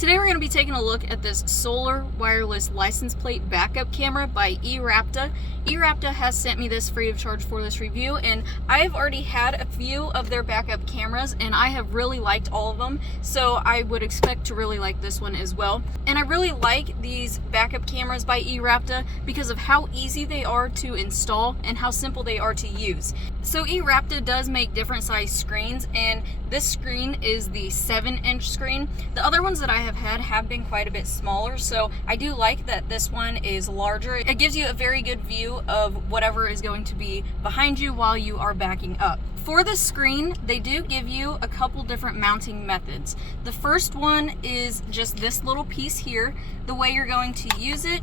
Today we're going to be taking a look at this solar wireless license plate backup camera by eRapta. eRapta has sent me this free of charge for this review, and I've already had a few of their backup cameras and I have really liked all of them, so I would expect to really like this one as well. And I really like these backup cameras by eRapta because of how easy they are to install and how simple they are to use. So eRapta does make different size screens, and this screen is the 7-inch screen. The other ones that I have had have been quite a bit smaller, so I do like that this one is larger. It gives you a very good view of whatever is going to be behind you while you are backing up. For the screen, they do give you a couple different mounting methods. The first one is just this little piece here. The way you're going to use it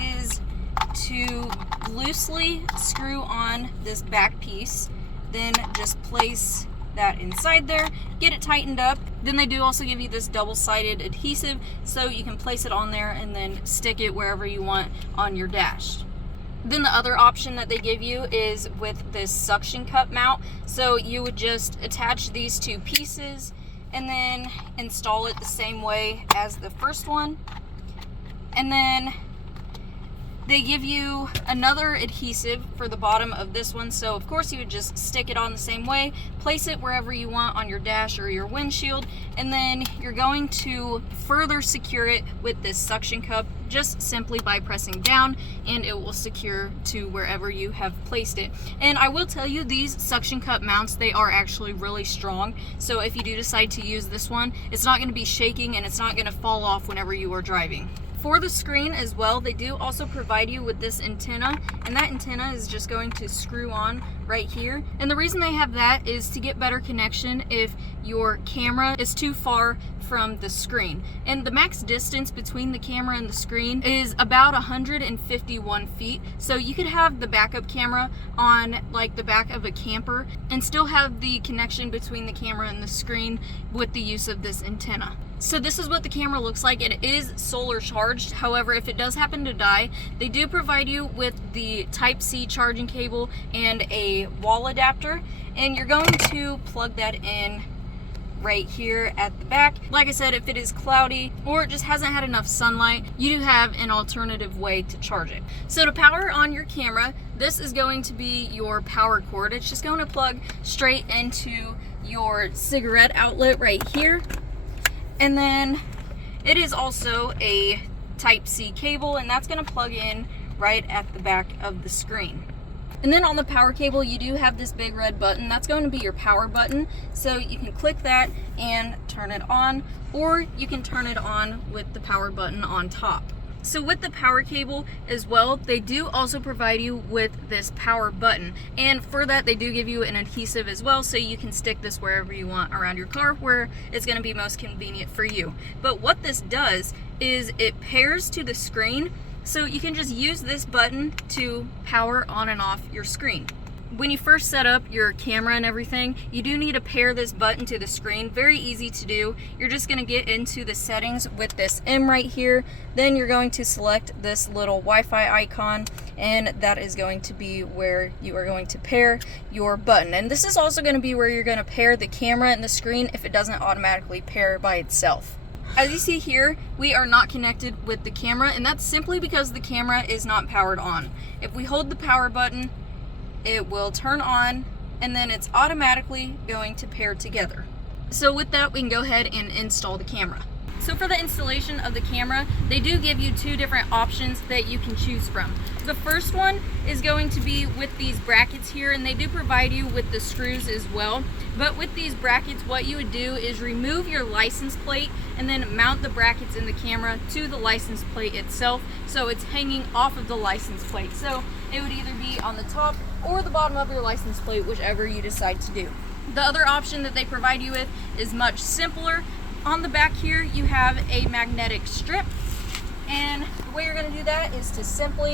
is to loosely screw on this back piece, then just place that inside there, get it tightened up. Then they do also give you this double-sided adhesive so you can place it on there and then stick it wherever you want on your dash. Then the other option that they give you is with this suction cup mount. So you would just attach these two pieces and then install it the same way as the first one. And then they give you another adhesive for the bottom of this one, so of course you would just stick it on the same way, place it wherever you want on your dash or your windshield, and then you're going to further secure it with this suction cup just simply by pressing down, and it will secure to wherever you have placed it. And I will tell you, these suction cup mounts, they are actually really strong, so if you do decide to use this one, it's not going to be shaking and it's not going to fall off whenever you are driving. For the screen as well, they do also provide you with this antenna, and that antenna is just going to screw on right here. And the reason they have that is to get better connection if your camera is too far from the screen. And the max distance between the camera and the screen is about 151 feet. So you could have the backup camera on like the back of a camper and still have the connection between the camera and the screen with the use of this antenna. So this is what the camera looks like. It is solar charged. However, if it does happen to die, they do provide you with the Type-C charging cable and a wall adapter, and you're going to plug that in right here at the back. Like I said, if it is cloudy or it just hasn't had enough sunlight, you do have an alternative way to charge it. So to power on your camera, this is going to be your power cord. It's just going to plug straight into your cigarette outlet right here. And then it is also a Type-C cable, and that's going to plug in right at the back of the screen. And then on the power cable, you do have this big red button. That's going to be your power button. So you can click that and turn it on, or you can turn it on with the power button on top. So with the power cable as well, they do also provide you with this power button. And for that, they do give you an adhesive as well, so you can stick this wherever you want around your car where it's going to be most convenient for you. But what this does is it pairs to the screen, so you can just use this button to power on and off your screen. When you first set up your camera and everything, you do need to pair this button to the screen. Very easy to do. You're just going to get into the settings with this M right here. Then you're going to select this little Wi-Fi icon, and that is going to be where you are going to pair your button. And this is also going to be where you're going to pair the camera and the screen if it doesn't automatically pair by itself. As you see here, we are not connected with the camera, and that's simply because the camera is not powered on. If we hold the power button, it will turn on, and then it's automatically going to pair together. So with that, we can go ahead and install the camera. So for the installation of the camera, they do give you two different options that you can choose from. The first one is going to be with these brackets here, and they do provide you with the screws as well. But with these brackets, what you would do is remove your license plate and then mount the brackets in the camera to the license plate itself, so it's hanging off of the license plate. So it would either be on the top or the bottom of your license plate, whichever you decide to do. The other option that they provide you with is much simpler. On the back here, you have a magnetic strip, and the way you're going to do that is to simply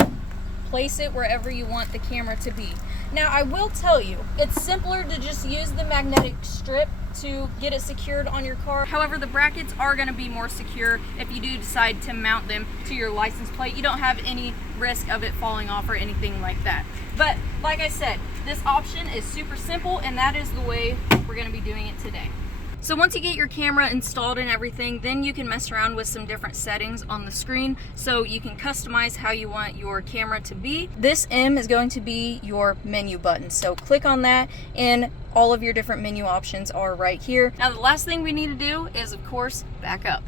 place it wherever you want the camera to be. Now, I will tell you, it's simpler to just use the magnetic strip to get it secured on your car. However, the brackets are going to be more secure if you do decide to mount them to your license plate. You don't have any risk of it falling off or anything like that. But like I said, this option is super simple, and that is the way we're going to be doing it today. So once you get your camera installed and everything, then you can mess around with some different settings on the screen so you can customize how you want your camera to be. This M is going to be your menu button. So click on that and all of your different menu options are right here. Now the last thing we need to do is, of course, back up.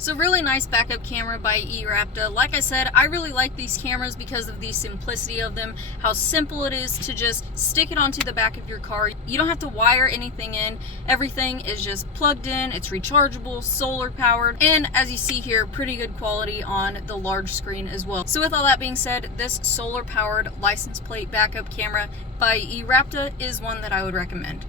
So really nice backup camera by eRapta. Like I said, I really like these cameras because of the simplicity of them, how simple it is to just stick it onto the back of your car. You don't have to wire anything in. Everything is just plugged in, it's rechargeable, solar powered, and as you see here, pretty good quality on the large screen as well. So with all that being said, this solar powered license plate backup camera by eRapta is one that I would recommend.